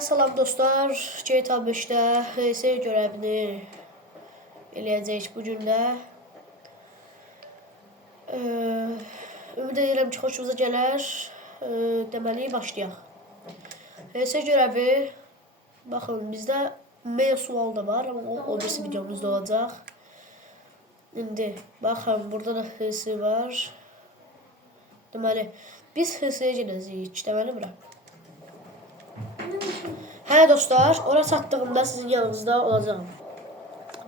Salam dostlar, GTA 5'də HS görevini eləyəcəyik bugün də. Ümid edirəm ki, xoşunuza gələr. Deməli, başlayaq. HS görevi, baxın, bizdə mail sual da var, amma o birisi videomuzda olacaq. İndi, baxın, burada da HS var. Deməli, biz HS-yə gedəcəyik, deməli, bura. Hə dostlar, ora çatdığımda sizin yanınızda olacağım.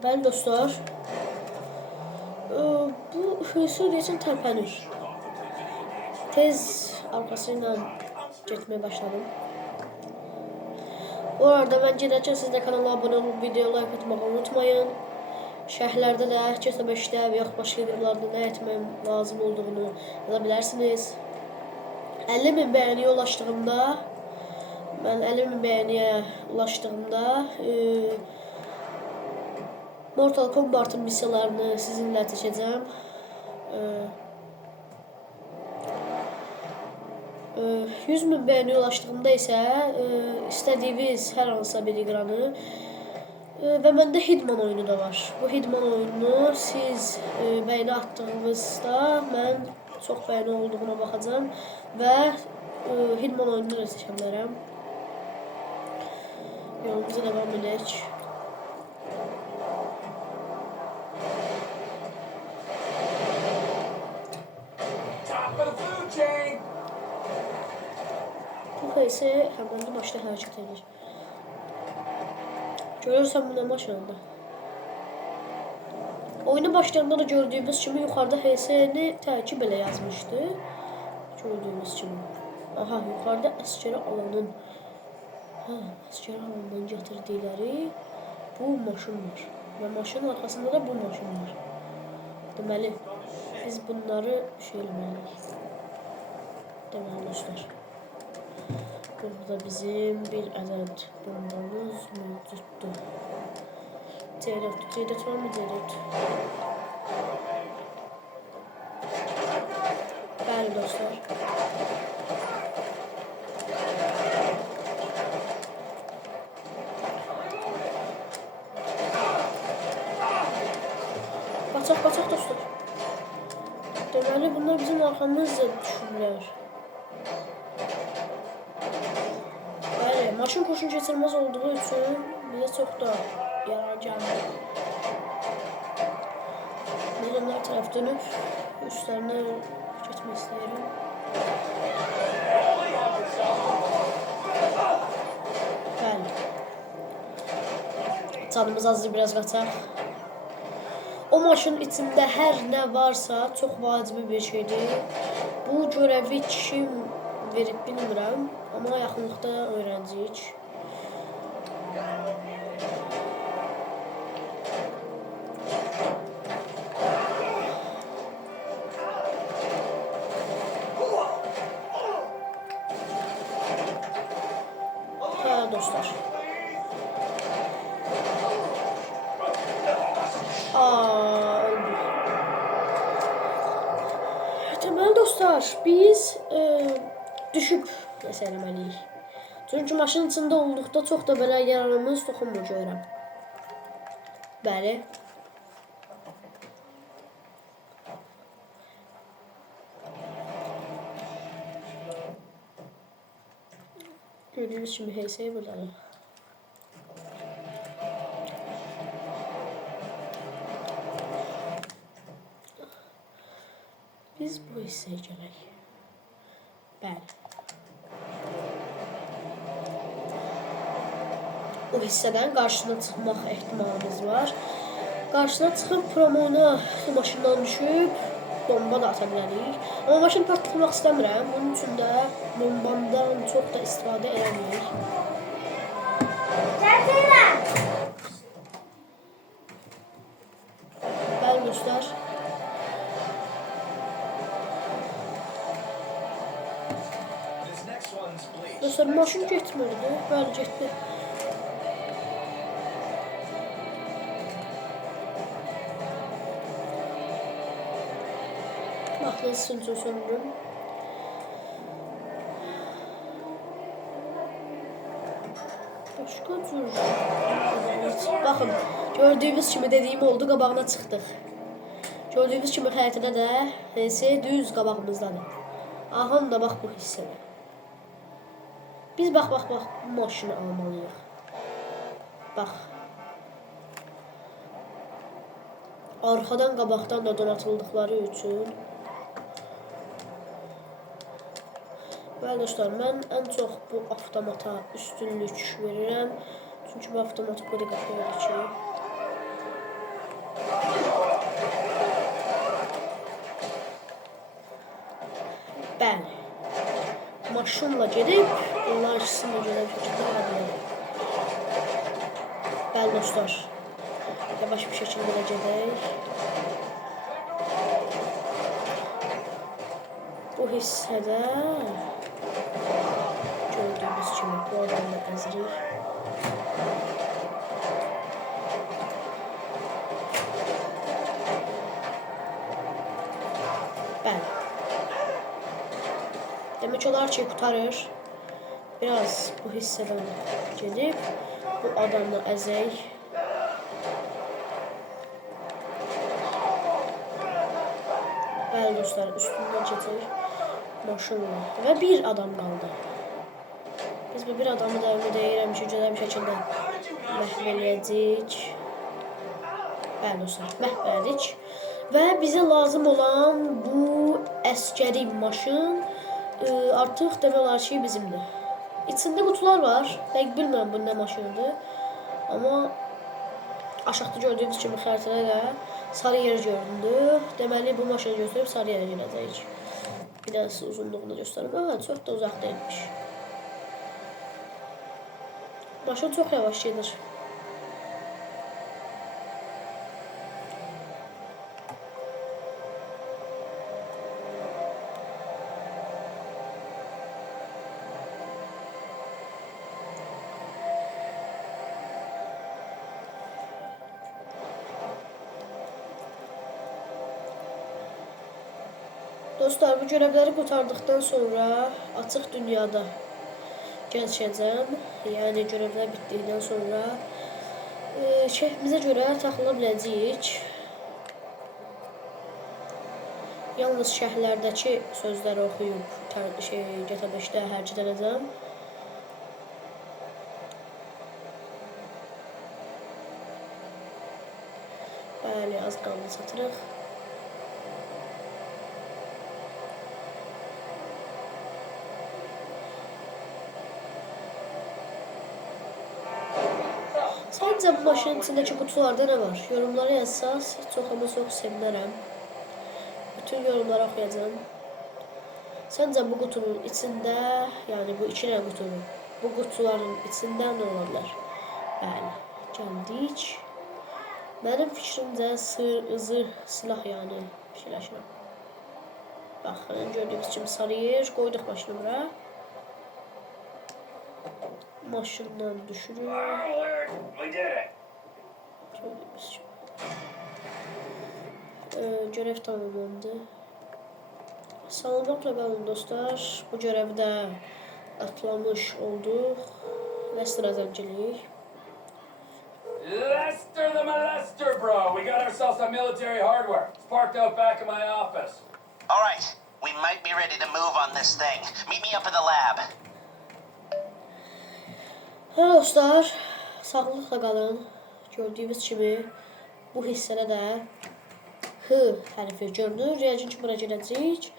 Bəli dostlar, bu hüsur için tərpənir. Tez arkasıyla getməyə başladım. Bu arada mən gedərkən siz də kanala abunə olub videoya like atmağı unutmayın. Şərhlərdə də GTA 5'də və yaxud başqa videolarda nə etməm lazım olduğunu yaza bilərsiniz. 50.000 bəyəniyə ulaşdığımda ben 50.000 bəyəniyə ulaşdığımda Mortal Kombat'ın missiyalarını sizinlə çəkəcəm. 100.000 bəyəniyə ulaşdığımda isə istədiyiniz hər hansısa bir ekranı və məndə Hitman oyunu da var. Bu Hitman oyununu siz bəyəni atdığınızda mən çox bəyəni olduğuna baxacağım və Hitman oyununu da seçə bilərəm. Yolumuza devam edək. Bu PS həmən də başda hərəkət edir. Görürsən bu nə maşınında? Oyuna başlarında da gördüyümüz kimi yuxarıda HS-ni tərkib elə yazmışdı. Gördüyümüz kimi. Aha, yuxarıda əskeri alanın askeri alandan gətirdikləri bu maşın var. Və maşının arxasında da bu maşın var. Deməli, biz bunları şey eləməliyik. Deməli dostlar. Burada bizim bir ədəd bombamız mövcuddur. C4 var mı C4? Bəli dostlar. Kaçak dostlar. Deməli bunlar bizim arkamızda düşürlər. Bəli, maşın kurşun keçirməz olduğu üçün bizə çox da yarar gəlmir. Biz onlar tərəf dönüb üstlərinə keçmək istəyirəm. Bəli. Canımız azdır, biraz qaçaq. O maşının içində hər nə varsa çox vacibi bir şeydir. Bu görevi kim verib bilmirəm, amma yaxınlıqda öyrənəcəyik. Hə dostlar. Deməli dostlar, biz düşüb məsələməliyik. Çünki maşının içində olduqda çox da belə yararımız toxunmur görürəm. Bəli. Gördüyünüz kimi HS buradadır. Biz bu hissəyə gələk. Bəli. O hissədən qarşısına çıxmaq ehtimalımız var. Qarşısına çıxıb promona maşından düşüb bomba da ata bilərik. Amma maşını partlatmaq istəmirəm. Bunun üçün də bombandan çox da istifadə eləməyik. Bəli dostlar. Dostlar, maşın getmirdi. Bəli, getdi. Baxın, söndürüm. Başqa cür. Baxın, gördüyünüz kimi dediyim oldu, qabağına çıxdıq. Gördüyünüz kimi xəritədə də HS düz qabağımızdadır. Aham da bax bu hissədə. Biz bax bu maşını almalıyıq. Bax. Arxadan qabaqdan da donatıldıqları üçün. Bəli dostlar, mən ən çox bu avtomata üstünlük verirəm. Çünki bu avtomatı bu da qəşəngdir ki. Bəli. Maşınla gedib, onlar ikisini də gedib şəkildə alabilirim. Bəli dostlar, yavaş bir şəkildə də gedək. Bu hissədə gördüyümüz kimi bu adamla əzirik. Bəli. Demək olar ki, qurtarır. Biraz bu hissədən gedib, bu adamla əzək. Bəli dostlar, üstündən keçir maşınla və bir adam qaldı. Biz bu bir adamı da deyirəm ki, gözəl bir şəkildə məhv eləyəcəyik. Bəli dostlar, məhv elədik. Və bizə lazım olan bu əskəri maşın artıq demək olar ki, bizimdir. İçində qutular var. Dəqiq bilmirəm bu nə maşınıdır. Amma aşağıda gördüyünüz kimi xəritədə də sarı yer göründü. Deməli bu maşını götürüb sarı yerə gedəcəyik. Bir də sizə uzunluğunu göstərim. Çox da uzaq deyilmiş. Maşın çox yavaş gedir. Dostlar, bu görevləri qurtardıqdan sonra açıq dünyada gəzişəcəm. Yəni görevlər bitdikdən sonra keyfimizə görə taxıla biləcəyik. Yalnız şəhərlərdəki sözləri oxuyub GTA 5-də hərəkət edəcəm. Bəli, az qaldı çatırıq. Səncə bu maşının içindəki qutularda nə var? Yorumlara yazsaz, çox ama çox sevinərəm. Bütün yorumları oxuyacağım. Səncə bu qutunun içində, yəni bu iki dənə qutunun, bu qutuların içində nə ola bilər? Bəli, gəldik. Mənim fikrimcə zırh, silah yəni fikirləşirəm. Baxın, gördüyünüz kimi sarı yer, qoyduq maşını bura. Maşından düşürür. Gördüğümüz gibi. Görev tamamlandı. Sağlıqla qalın dostlar. Bu görevdə atlamış olduq. Lester əzəmcilik. Lester the molester, bro. We got ourselves some military hardware. It's parked out back in my office. All right. We might be ready to move on this thing. Meet me up in the lab. Hə dostlar, sağlıqla qalın. Gördüyünüz kimi bu hissədə də H hərfi görünür. Yəqin ki, bura gedəcəyik.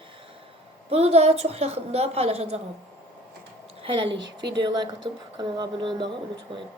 Bunu da çox yaxında paylaşacağam. Hələlik videoya like atıb kanala abunə olmağı unutmayın.